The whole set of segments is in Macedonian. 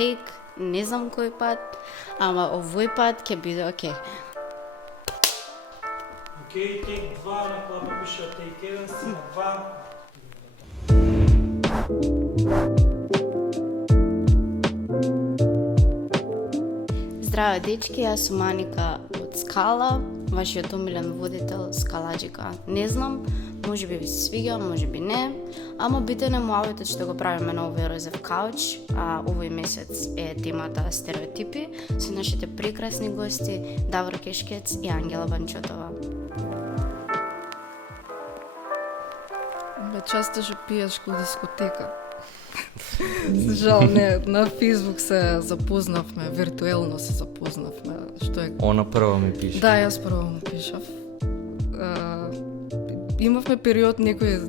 тек, не знам кој пат, ама овој пат ќе биде окей. Окей, тек 2, на клапа пише тек 1, сцена 2. Здраво, дечки, јас сум Аника од Скала, вашиот омилен водител, скаладжика. Не знам, може би ви се свига, може би не, ама битен е муавитот што го правиме на овој Розев Кауч, а овој месец е темата стереотипи со нашите прекрасни гости Давор Кешкец и Ангела Банчотова. Ме частеше пиеш кога дискотека. Жал, не, на Фейсбук се запознавме, виртуелно се запознавме, што е... Она прва ми пише. Да, јас прво му пишав. Имавме период некој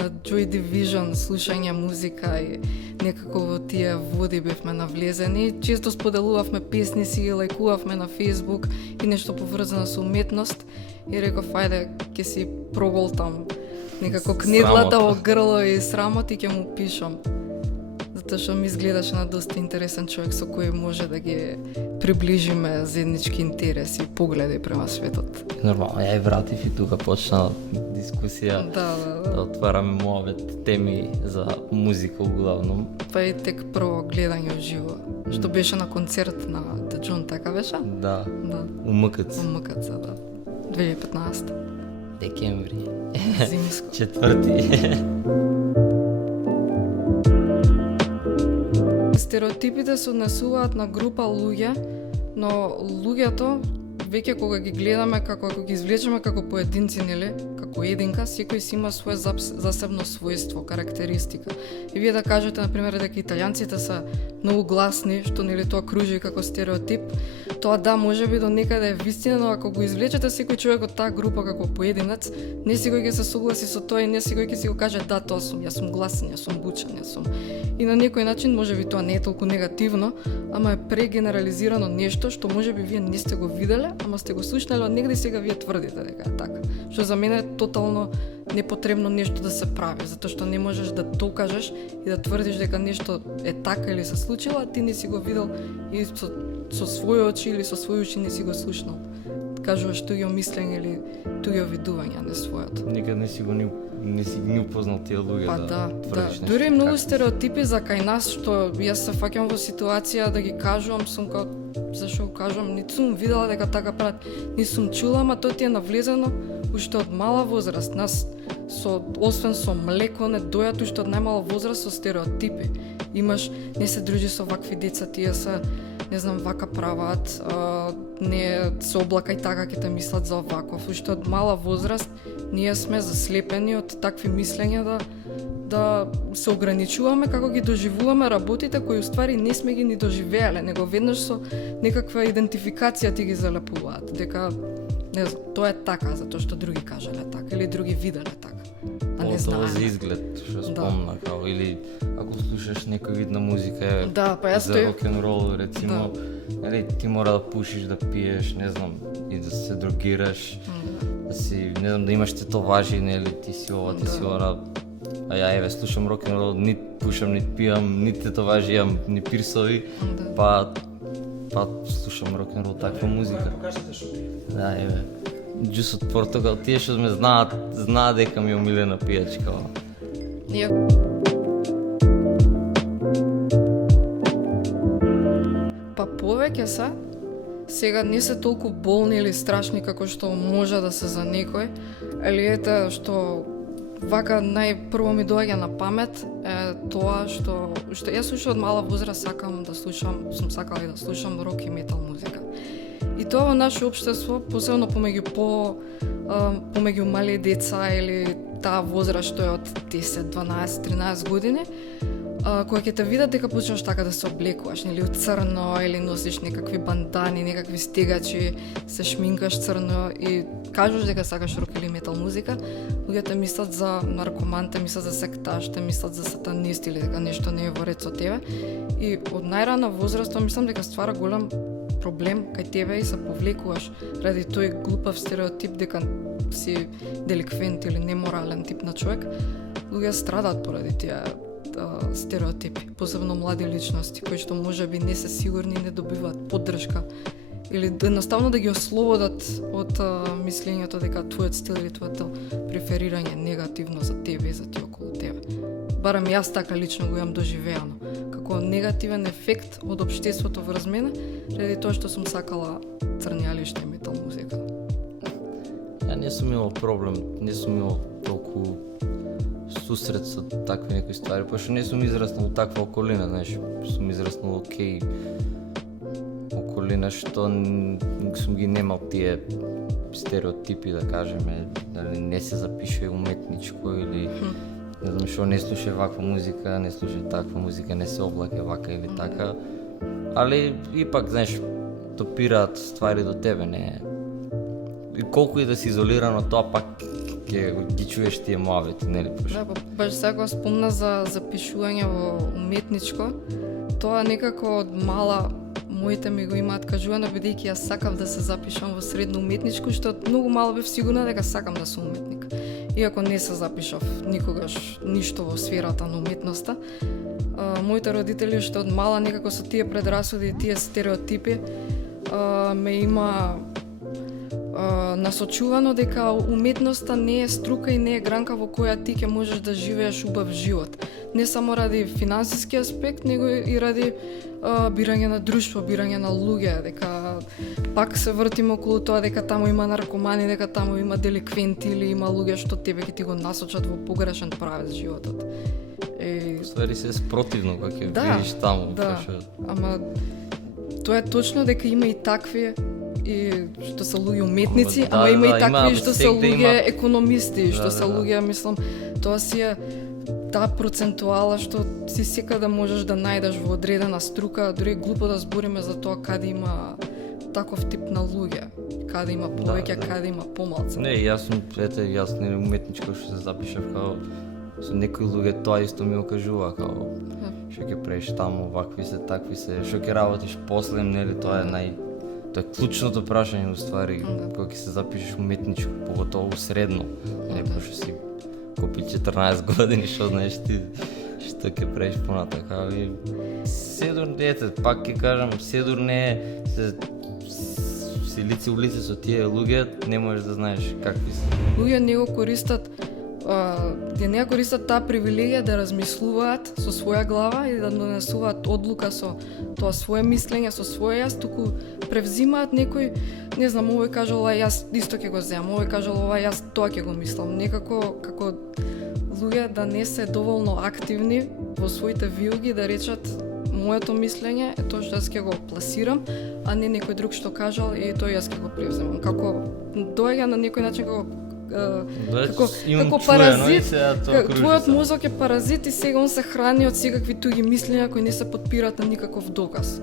на Joy Division, слушање музика и некако во тие води бевме навлезени. Често споделувавме песни, си ги лајкувавме на Фейсбук и нешто поврзано со уметност и реков, ајде, ќе си проголтам некако кнедлата во грло и срамот и ќе му пишам. Затоа што ми изгледаше на доста интересен човек со кој може да ги приближиме заеднички интереси и погледи према светот. Нормално, ја и вратив и тука почна дискусија Да. да отвараме муавет теми за музика углавном. Па и тек прво гледање уживо, што беше на концерт на The John, така беше? Да, Да. у МКЦ. МКЦ, да. 2015. Декември. Зимско. 4. Стереотипите се однесуваат на група луѓе, но луѓето веќе кога ги гледаме како ги извлечеме како поединци, нели, како единка, секој си има свое засебно својство, карактеристика. И вие да кажете на пример дека италијанците се многу гласни, што нели тоа кружи како стереотип, тоа да можеби до некаде е вистина, но ако го извлечете секој човек од таа група како поединец, не секој ќе се согласи со тоа и не секој ќе си го каже да, тоа сум, јас сум гласен, јас сум бучен, јас сум. И на некој начин можеби тоа не е толку негативно, ама е прегенерализирано нешто што можеби вие не сте го виделе, ама сте го слушнале од негде и сега вие тврдите дека е така. Што за мене е тотално непотребно нешто да се прави, затоа што не можеш да докажеш и да тврдиш дека нешто е така или се случило, а ти не си го видел и со своји очи или со своји уши не си го слушнал. Кажуваш туѓо мислење или туѓо видување, а не својот. Никад не си ни упознал тие луѓе Па да тврдиш нешто. Дури многу Како? стереотипи за кај нас што јас се фаќам во ситуација да ги кажувам, сум као зашо го кажувам, ниту сум видела дека така прават, ни сум чула, ама тоа ти е навлезено уште од мала возраст. Нас освен со млеко не дојат уште од најмала возраст со стереотипи. Имаш, не се дружи со вакви деца, тие се, не знам, вака прават, не се облакај така ќе те мислат за оваков. Уште од мала возраст ние сме заслепени од такви мислења да се ограничуваме како ги доживуваме работите кои уствари не сме ги ни доживеале, него веднаш со некаква идентификација ти ги залепуваат, дека не знам, тоа е така затоа што други кажале така или други виделе така. А не Тоа за знаеме. изглед, што Да. спомна, као, или ако слушаш некој вид на музика, Да, па јас за тој рок-н-рол, рецимо, нели, ти мора да пушиш, да пиеш, не знам, и да се дрогираш, да си, не знам, да имаш тетоважи, нели, ти си ова, ти си ова, а ја еве слушам рок-н-рол, нит пушам, нит пијам, нит тетоважи имам, ни пирсови, па слушам рок-н-рол, таква музика. Покажете што пиете. Да, еве. Джус од Португал, тие што ме знаат дека ми е омилена пијачка. Ја... Па повеќе се, сега не се толку болни или страшни како што може да се за некој, али ете што вака најпрво ми доаѓа на памет е тоа што јас уште од мала возраст сум сакала и да слушам рок и метал музика. И тоа во наше општество, посебно помеѓу мали деца или таа возраст што е од 10, 12, 13 години, кога ќе те видат дека почнеш така да се облекуваш, нели од црно или носиш некакви бандани, некакви стегачи, се шминкаш црно и кажеш дека сакаш рок или метал музика, луѓето мислат за наркоманте, мислат за секташте, мислат за сатанист или дека нешто не е во ред со тебе. И од најрана возраст мислам дека ствара голем проблем кај тебе и се повлекуваш ради тој глупав стереотип дека си деликвент или неморален тип на човек. Луѓе страдаат поради тие стереотипи, посебно млади личности кои што можеби не се сигурни и не добиваат поддршка или едноставно да ги ослободат од мислењето дека твојот стил или твоето преферирање е негативно за тебе и за тие околу тебе. Барам јас така лично го имам доживеано, како негативен ефект од општеството врз мене, заради тоа што сум сакала црнјалишна и метал музика. Ја не сум имал проблем, не сум имал толку сусрет со такви некои ствари, пошто не сум израснал у таква околина, знаеш, сум израснал окей околина што сум ги немал тие стереотипи, да кажеме, дали не се запишува уметничко или не знам што не слуша ваква музика, не слуша таква музика, не се облаке вака или така. Али ипак, знаеш, допираат ствари до тебе, не. И колку и да си изолиран од тоа, пак ги чуеш тие муавети, нели? Да, баш сега спомна за запишување во уметничко. Тоа некако од мала моите ми го имаат кажувано, бидејќи јас сакав да се запишам во средно уметничко, што од многу мало бев сигурна дека сакам да сум уметник. Иако не се запишав никогаш ништо во сферата на уметноста, моите родители што од мала некако со тие предрасуди и тие стереотипи ме има насочувано дека уметноста не е струка и не е гранка во која ти ќе можеш да живееш убав живот. Не само ради финансиски аспект, него и ради бирање на друштво, бирање на луѓе, дека пак се вртиме околу тоа дека таму има наркомани, дека таму има деликвенти или има луѓе што тебе ќе ти го насочат во погрешен правец животот. Ствари се спротивно кога ќе да, видиш таму. Да, ама тоа е точно дека има и такви и што се луѓе уметници, ама има и такви што се луѓе економисти, што се луѓе, мислам, тоа си е таа процентуала што си секаде можеш да најдеш во одредена струка, дури е глупо да збориме за тоа каде има таков тип на луѓе, каде има повеќе, каде има помалку. Не, јас не уметничко што се запишав, као со некои луѓе тоа исто ми окажува, као што ќе правиш таму, вакви се, такви се, што ќе работиш после, нели, тоа е тоа е клучното прашање уствари, кога ќе се запишеш уметничко, поготово средно, нели, пошто си купи 14 години, што знаеш ти што ќе правиш понатака, али седур дете, пак ќе кажам, седур не е си лице у лице со тие луѓе, не можеш да знаеш какви се. Луѓе не го користат не ја користат таа привилегија да размислуваат со своја глава и да донесуваат одлука со тоа свое мислење, со свој јас, туку превзимаат некој, не знам, овој кажал ова, јас исто ќе го земам, овој кажал ова, јас тоа ќе го мислам. Некако како луѓе да не се доволно активни во своите вилги, да речат моето мислење е тоа што јас ќе го пласирам, а не некој друг што кажал и тоа јас ќе го превземам. Како доаѓа на некој начин како паразит, твојот мозок е паразит и сега он се храни од секакви туги мислења кои не се подпират на никаков доказ.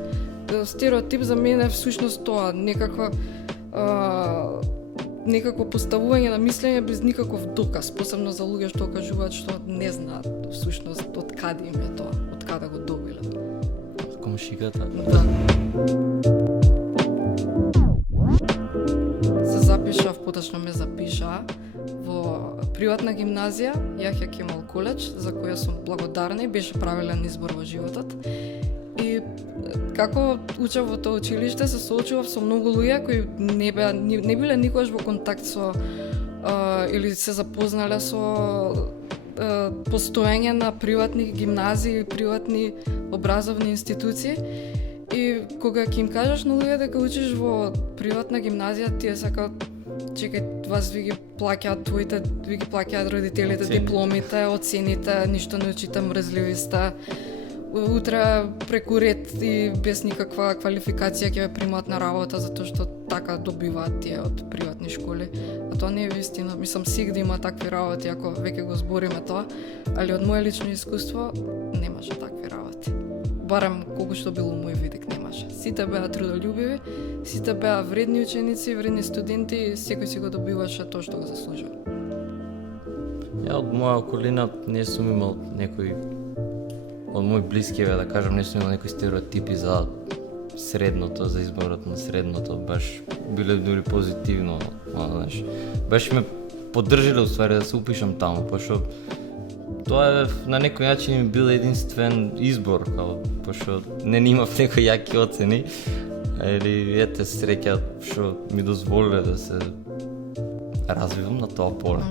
Стереотип за мене е всушност тоа, некакво поставување на мислење без никаков доказ, посебно за луѓе што кажуваат што не знаат всушност од каде им е тоа, од каде го добиле. Комшиката. Да. Се запишав, поточно ме запишаа во приватна гимназија, Јахја Кемал коледж, за која сум благодарна и беше правилен избор во животот. И како учев во тоа училиште, се соочував со многу луѓе кои не биле никогаш во контакт со или се запознале со постоење на приватни гимназии, приватни образовни институции. И кога ќе им кажеш на луѓе дека учиш во приватна гимназија, тие сакаат, чекај, вас ви ги плаќаат родителите, дипломите, оцените, ништо не учите, мрзливи сте. Утре преку ред и без никаква квалификација ќе ве примаат на работа затоа што така добиваат тие од приватни школи. А тоа не е вистина. Мислам, сигурно има такви работи, ако веќе го збориме тоа, али од моје лично искуство немаше такви работи. Барем колку што било мој видик немаше. Сите беа трудолюбиви, сите беа вредни ученици, вредни студенти и секој си го добиваше тоа што го заслужува. Ја од моја околина не сум имал некој, од мој блиски, да кажам, не сум имал некои стереотипи за средното, за изборот на средното, баш биле дури позитивно, знаеш. Баш ме поддржиле уствари да се упишам таму, пошто тоа е на некој начин ми бил единствен избор, пошто не имав некои јаки оцени, или ете среќа што ми дозволиле да се развивам на тоа поле.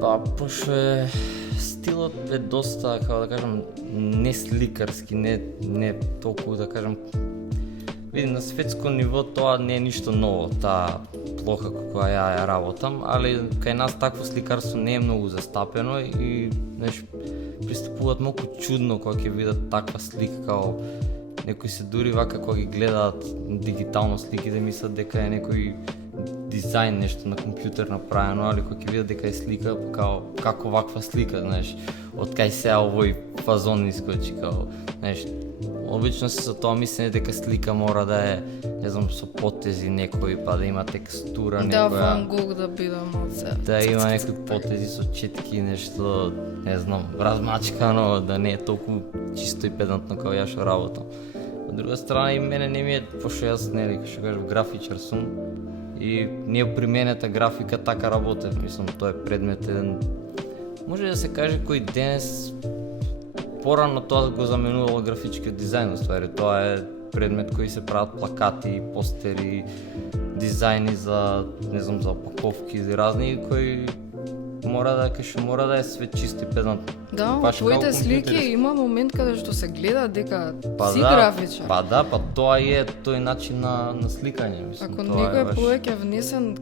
Па, пошто стилот е доста, како да кажам, не сликарски, не толку да кажам. Види, на светско ниво тоа не е ништо ново, таа плоха која ја работам, али кај нас такво сликарство не е многу застапено и пристапуваат малку чудно кога ќе видат таква слика, као некои се дури вака кога ги гледаат дигитално сликите мислат дека е некој дизајн, нешто на компјутер направено, али кога ќе видат дека е слика, као како ваква слика, знаеш, од кај се овој фазон искочи, као, знаеш, обично се со тоа мислење дека слика мора да е, не знам, со потези некои, па да има текстура некоја. Да, Ван Гог да биде малце. Да има некои потези со четки, нешто, не знам, размачкано, да не е толку чисто и педантно како ја што работам. Од друга страна и мене не ми е, пошто јас, нели, што кажам, графичар сум, и ние при мене та графика така работев, мислам, тоа е предмет еден, може да се каже кој денес порано тоа го заменувало графичкиот дизајн, ствари тоа е предмет кој се прават плакати, постери, дизајни за, не знам, за опаковки или разни кои мора да е све чисто и педантно. Да, во твоите слики има момент каде што се гледа дека си да, графичар. Па тоа е тој начин на сликање, мислам. Ако некој е повеќе внесен,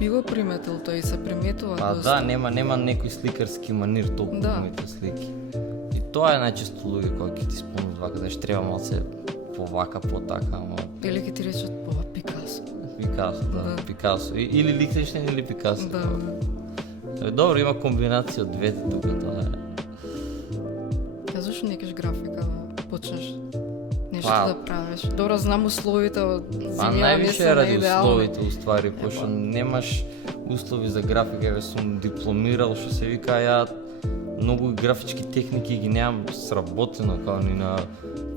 би го приметил тој и се приметува доста. Да, нема некој сликарски манир толку во моите слики. И тоа е најчесто луѓе кои ќе ти спомнат вака, знаеш, треба малце повака, потака, ама... Или ќе ти речат ова Пикасо. Пикасо, да, Пикасо. Или Лихтенштейн или Пикасо. Да. Добро, има комбинација од двете тука, тоа е. Зашто не кеш графика да почнеш нешто да правиш? Добро, знам условите од земја не се ради идеални. условите, уствари, пошто немаш услови за графика, ја сум дипломирал, што се вика, ја многу графички техники ги немам сработено, као ни на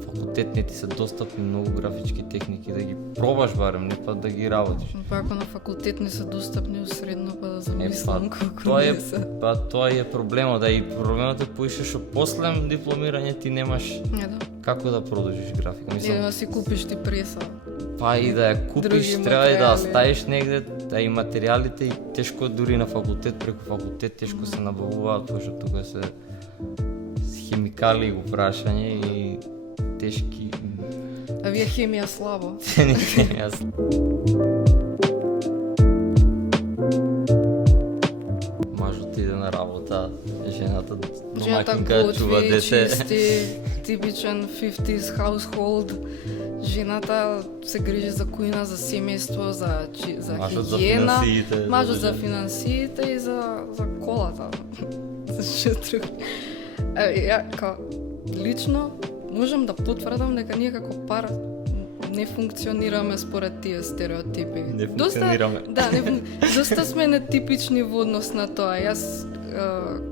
факултет не ти се достапни многу графички техники, да ги пробаш барем, не па да ги работиш. Па ако на факултет не се достапни у средно, па да замислам колку не се. Па тоа е проблемот, да, и проблемот е поише што после дипломирање ти немаш како да продолжиш графика. Мислам, да си купиш ти преса. Па и да ја купиш, треба и да ја ставиш негде, да и материјалите и тешко дури на факултет, преку факултет тешко се набавуваат, пошто тука се химикали го прашање и тешки. А вие хемија слабо. Не хемија слабо. Мажот иде на работа, жената домакинка чува дете. Чисти, типичен 50s household. Жената се грижи за кујна, за семејство, за хигиена, мажот за финансиите и за колата. Ја лично можам да потврдам дека ние како пар не функционираме според тие стереотипи. Не функционираме. Доста сме нетипични во однос на тоа. Јас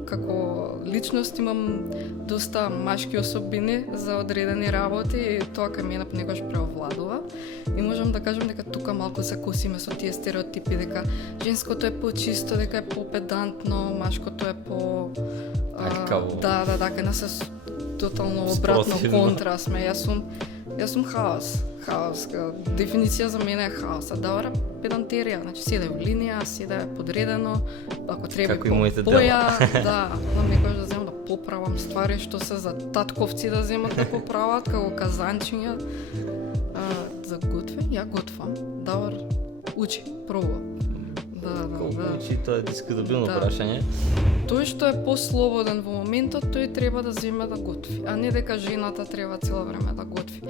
како личност имам доста машки особини за одредени работи и тоа кај мене некогаш преовладува. И можам да кажам дека тука малку се косиме со тие стереотипи, дека женското е почисто, дека е попедантно, машкото е по... Да, кај нас е тотално обратно контра сме. Јас сум хаос. Дефиниција за мене е хаос. Давара педантерија, значи седе во линија, седе подредено, ако треба по боја, да, некојаш да земам да поправам ствари што се за татковци да земат да поправат, како казанчиња. За готвење, ја готвам. Давар учи, пробува. Колку учи, тоа е дискутабилно прашање. Тој што е послободен во моментот, тој треба да земе да готви, а не дека жената треба цело време да готви.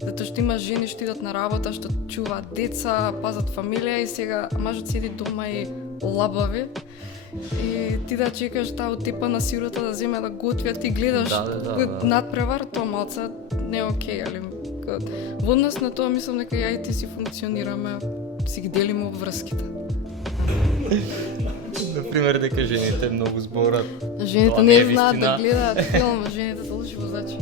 Затоа што има жени што идат на работа, што чуваат деца, пазат фамилија и сега мажот седи дома и лабави. И ти да чекаш таа отепана сирота да земе да готви, а ти гледаш надпревар, тоа малце не е окей, али во однос на тоа мислам дека ја и ти си функционираме, си ги делиме обврските. Например, дека жените многу зборат. Жените не знаат да гледаат филм, жените се лоши возачи.